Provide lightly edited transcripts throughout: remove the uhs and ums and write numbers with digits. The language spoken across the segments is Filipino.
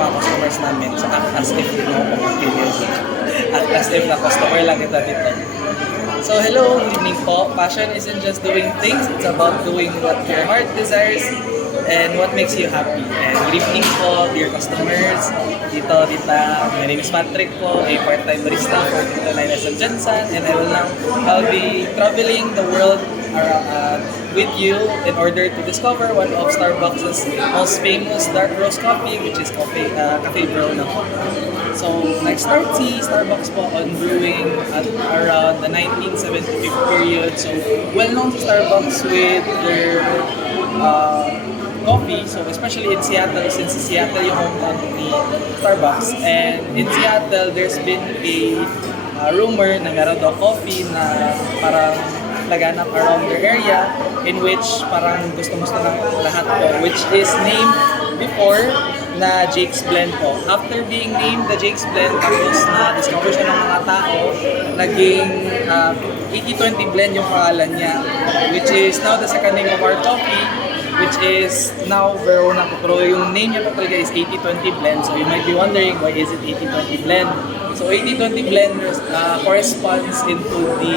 mga customers namin. So act as if you know kung act as if na customer lang kita dito. So hello, good evening po. Passion isn't just doing things, it's about doing what your heart desires and what makes you happy. And good evening po, dear customers, dito, tita. My name is Patrick po, a part-time barista for Tito Linus and Jensen, and I'll be traveling the world with you in order to discover one of Starbucks' most famous dark roast coffee, which is Cafe Verona. So, nag-start si Starbucks po on brewing at around the 1975 period. So, well-known si Starbucks with their coffee. So, especially in Seattle, since Seattle yung hometown ni Starbucks. And in Seattle, there's been a rumor na meron daw coffee na parang laganap around their area in which parang gusto-gusto ng lahat po, which is named before na Jake's Blend po. After being named the Jake's Blend, tapos na-discover siya ng mga tao, naging 80-20 blend yung pangalan niya, which is now the second name of our coffee, which is now Verona po. Pero yung name niya po talaga is 80-20 blend. So you might be wondering, why is it 80-20 blend? So 80-20 blend corresponds into the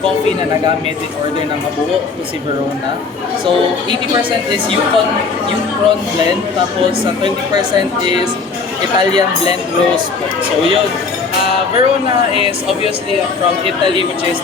coffee na nagamit in order na mabuo to si Verona. So 80% is Yukon blend, tapos sa 20% is Italian blend roast po. So yun, Verona is obviously from Italy, which is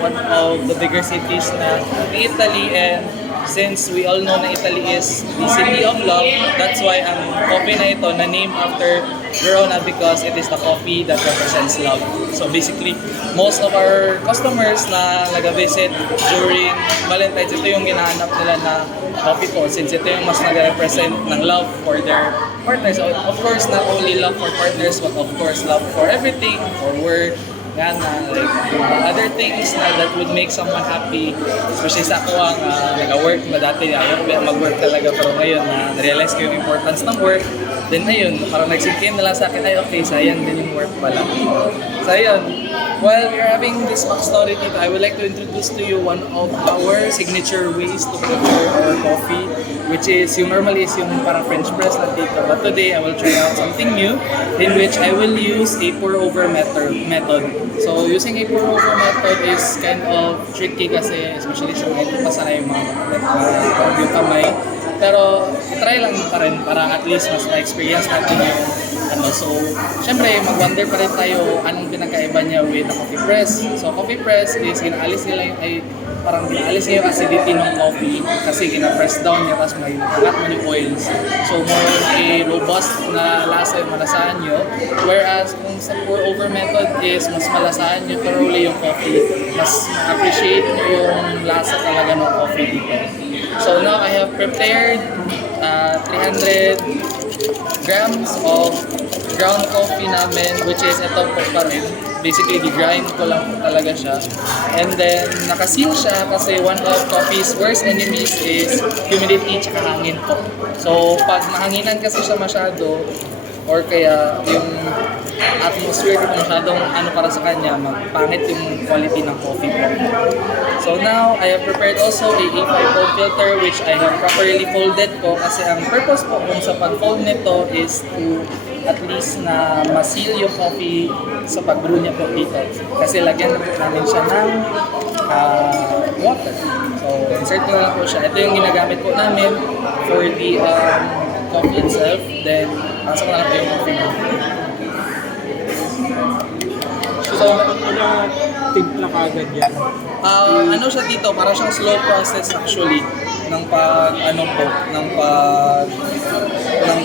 one of the bigger cities na in Italy, and since we all know na Italy is the city of love, that's why ang coffee na ito na named after Verona, because it is the coffee that represents love. So basically, most of our customers na nag-visit during Valentine's, ito yung ginahanap nila na coffee po, since ito yung mas nag-represent ng love for their partners. So of course, not only love for partners, but of course, love for everything, for work, yan, like other things that would make someone happy. Especially sa ako ang nag-work na dati, ayaw ko mag-work talaga, pero ngayon na-realize ko yung importance ng work. Then ayun, parang nagsinkin na lang sa akin, ay okay, sayang din yung work pala. So ayun, while we're having this backstory dito, I would like to introduce to you one of our signature ways to prepare our coffee, which is yung normally is yung parang French press na dito. But today, I will try out something new, in which I will use a pour-over method. So using a pour-over method is kind of tricky kasi, especially sa mga ito pasanay yung yung kamay. Pero try lang pa rin para at least mas ma-experience natin yung ano. So, syempre, mag-wonder pa rin tayo anong pinagkaiba niya with the coffee press. So, coffee press is ginaalis nila parang ginaalis niya yung acidity ng coffee kasi gina-press down niya, tapos may halat mo yung oils. So, more a robust na lasa yung malasahan nyo. Whereas, kung sa pour-over method is mas malasahan nyo thoroughly yung coffee, mas appreciate nyo yung lasa talaga ng coffee dito. So now I have prepared 300 grams of ground coffee namin, which is ito po pa rin. Basically, gi-grind ko lang po talaga siya. And then, nakaseal siya kasi one of coffee's worst enemies is humidity tsaka hangin po. So, pag mahanginan kasi siya masyado, or kaya yung atmosphere dito masyadong para sa kanya, magpangit yung quality ng coffee po. So now, I have prepared also a A5 fold filter, which I have properly folded po kasi ang purpose po kung sa pag-fold nito is to at least na ma-seal yung coffee sa pag-brew niya po dito. Kasi lagyan namin siya ng water. So, insert na lang po siya. Ito yung ginagamit po namin for the coffee itself. Then, pasok na lang po yung coffee namin. So, timpla ka agad yan? Ano siya dito, parang siyang slow process actually ng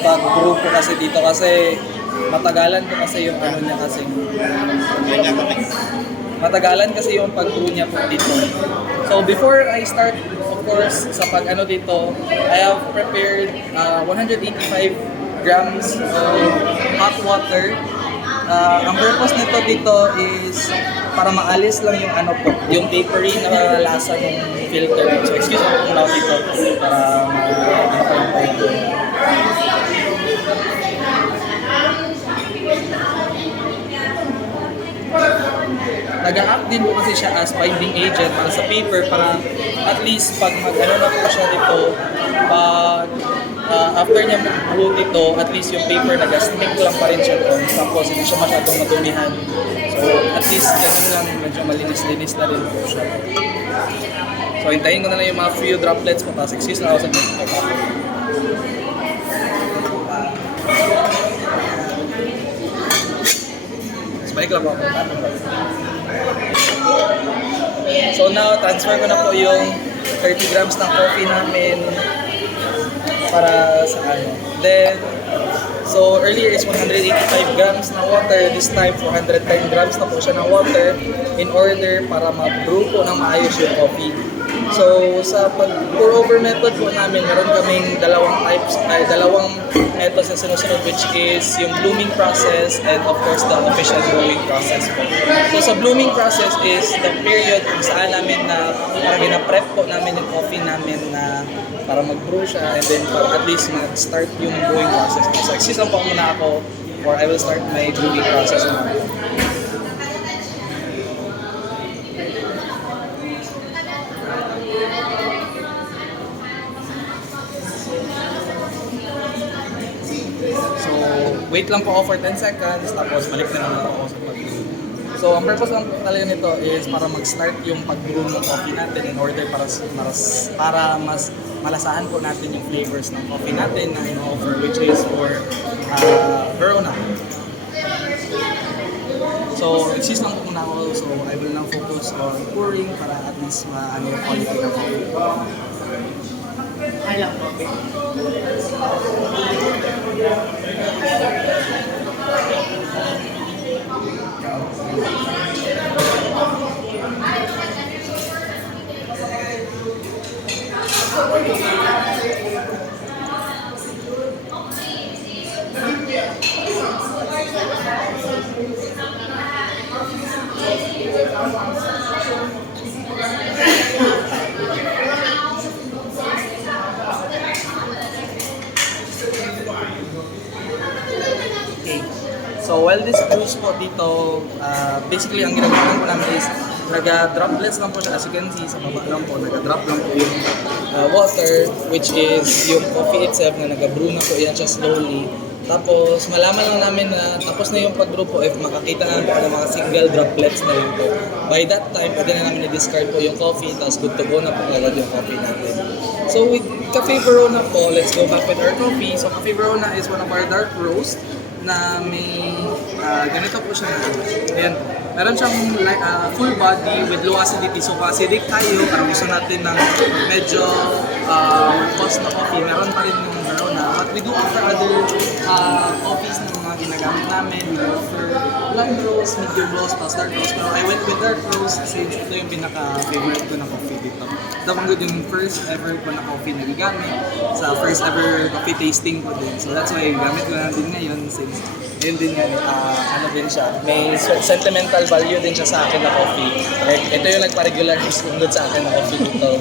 pag-brew po kasi dito, kasi matagalan po kasi yung niya kasi. Matagalan kasi yung pag-brew niya po dito. So before I start, of course, sa dito, I have prepared 185 grams of hot water. Ang purpose nito dito is para maalis lang yung yung papery na lasa ng filter. So excuse me kung dito para makapalang ito. Nag-a-act din po kasi siya as binding agent para sa paper, para at least pag na po siya dito, pag after niya mag-brew ito, at least yung paper nag-stick lang pa rin siya doon. Tapos hindi siya masyadong madumihan. So at least ganun lang, medyo malinis-linis na rin po siya. So hintayin ko na lang yung mga few droplets po, tapos excuse na ako sa mga. Balik lang ako. So now, transfer ko na po yung 30 grams ng coffee namin para sa ano. Then, so earlier is 185 grams na water. This time, 410 grams na po siya ng water in order para ma-brew po ng maayos yung coffee. So sa pag-pour over method po namin, meron kaming dalawang methods na sinusunod, which is yung blooming process and of course the official brewing process po. So sa blooming process is the period kung saan namin na parang gina-prep po namin yung coffee namin na para mag-brew siya and then para at least mag-start yung brewing process. So excuse lang po muna ako or I will start my brewing process now. Wait lang po ako for 10 seconds, tapos balik na naman ako sa pag-brew. So, ang purpose lang po talaga nito is para mag-start yung pag-brew ng coffee natin in order para mas malasahan po natin yung flavors ng coffee natin na in-offer, which is for Verona. So, excuse lang po muna ako. So, I will now focus on pouring para at least maano yung quality ng coffee. Alam ko. Okay. So while this brews po dito, basically ang ginagawa po namin is naga-droplets lang po siya. As you can see sa baba lang po, naga-drop lang po yung water, which is yung coffee itself na naga-brew na po yan siya slowly. Tapos malaman lang namin na tapos na yung pag-brew po if makakita na po ng mga single droplets na yun po. By that time, pwede na namin i-discard po yung coffee, tapos good to go na po agad yung coffee natin. So with Cafe Verona po, let's go back with our coffee. So Cafe Verona is one of our dark roast na may ganito po siya na. Ayan, meron siyang full body with low acidity. So acidic tayo, parang gusto natin ng medyo cost na coffee. Meron pa rin yung Verona. But we do offer other coffees na mga ginagamit namin. We offer blonde roast, medium roast, plus dark roast. Pero I went with dark roast since ito yung pinaka-favorite ko na coffee dito. Ito pang good yung first ever ko na coffee na gagamit sa first ever coffee tasting ko din. So that's why gamit ko na din ngayon since yun din yun, ano din siya. May sentimental value din siya sa akin na coffee. Like, ito yung nagpa-regular sundod sa akin na coffee dito.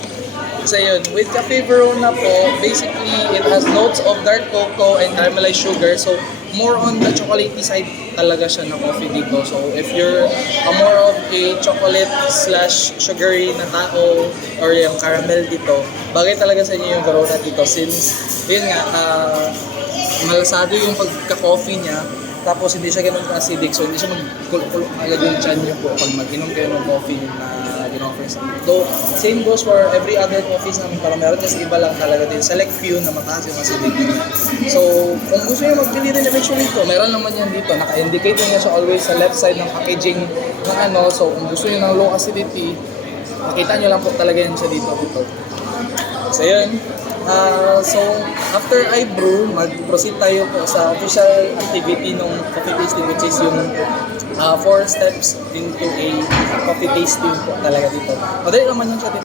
So yun, with Cafe Verona po, basically it has notes of dark cocoa and caramelized sugar. So more on the chocolatey side talaga siya na coffee dito. So if you're more of a chocolate slash sugary na tao or yung caramel dito, bagay talaga sa inyo yung Verona dito since yun nga, malasado yung pagka-coffee niya. Tapos hindi siya ganun ka-acidic, so hindi siya magkulok-kulok agad yung chan niyo po pag mag-inom kayo ng coffee na gin-offer sa inyo. Though, same goes for every other coffees namin, parang meron kasi iba lang talaga din. Select few na mataas yung acidity. So, kung gusto nyo mag-pili din eventually ito, meron naman yan dito. Naka-indicate niya siya always sa left side ng packaging ng ano. So, kung gusto nyo ng low acidity, makita nyo lang po talaga yan siya dito. So, yun. So, after I brew, mag-proceed tayo po sa official activity ng coffee tasting, which is yung 4 steps into a coffee tasting po talaga dito. Madali naman yun siya dito.